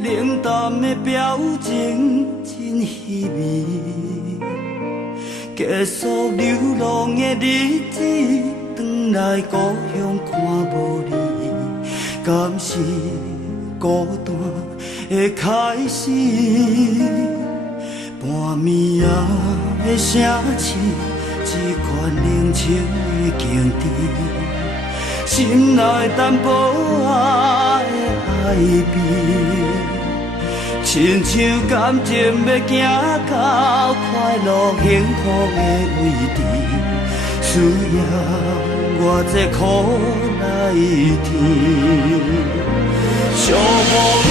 冷淡的表情真稀微。结束流浪的日子，转来故乡看无你，敢是孤单的开始？半暝啊的城市，一款冷清的境地，心内淡薄仔的爱悲。亲像感情要行到快乐幸福的位置，需要我这苦来填。寂寞的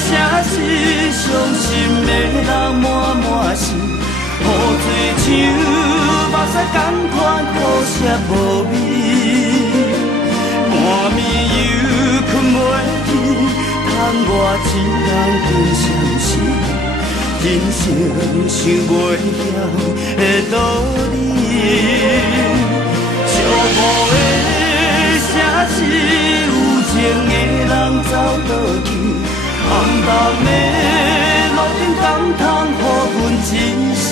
城市，伤心的人满满是，雨水像目屎同款苦涩无味。半暝又困袂去。窗外一人平常时，人生想袂晓的道理。寂寞的城市，有情的人走倒去，暗淡的路顶感叹予阮一时。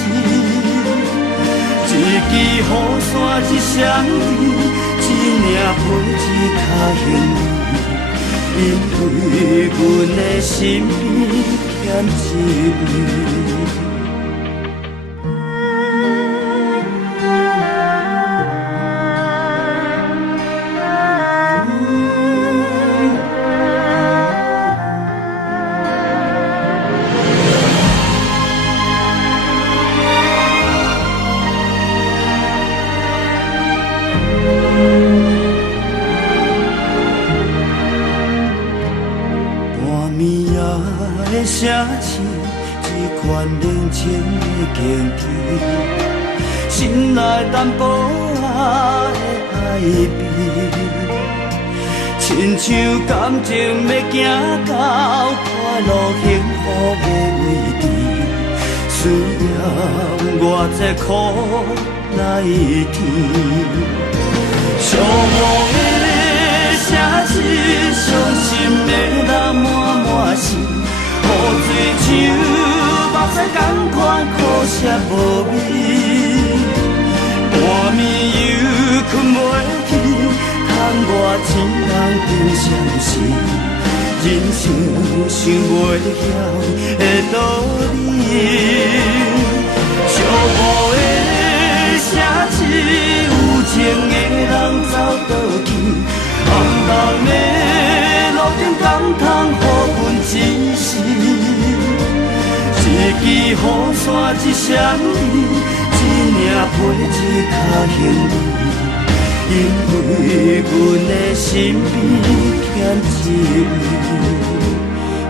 一支雨伞一双臂，一领被一脚行李。因为阮的心边欠一位。城市一款冷清的境地，心内淡薄仔的爱悲，亲像感情要行到快乐幸福的位置，需要我这苦来填。寂寞的城市，伤心的人满满是。雨水像目屎同款苦涩无味，半暝又困袂去，窗外一人平常时，人生想袂晓的道理。寂寞的城市，有情的人走倒去，暗淡的路顶感叹予阮一时。一支雨伞一双臂，一领被一脚行李。因为阮的心边欠一位，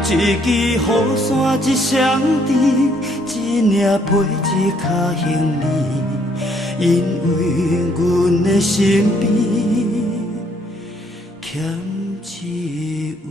一支雨伞一双臂，一领被一脚行李。因为阮的心边欠一位。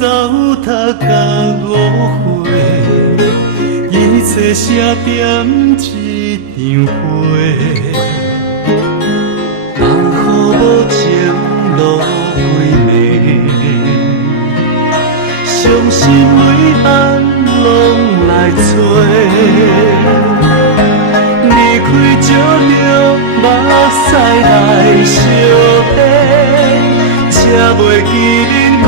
糟蹋甲误会，一切写点一张花，人好无情路伤心为安拢来找。离开借着目屎来相陪，才袂记恁孤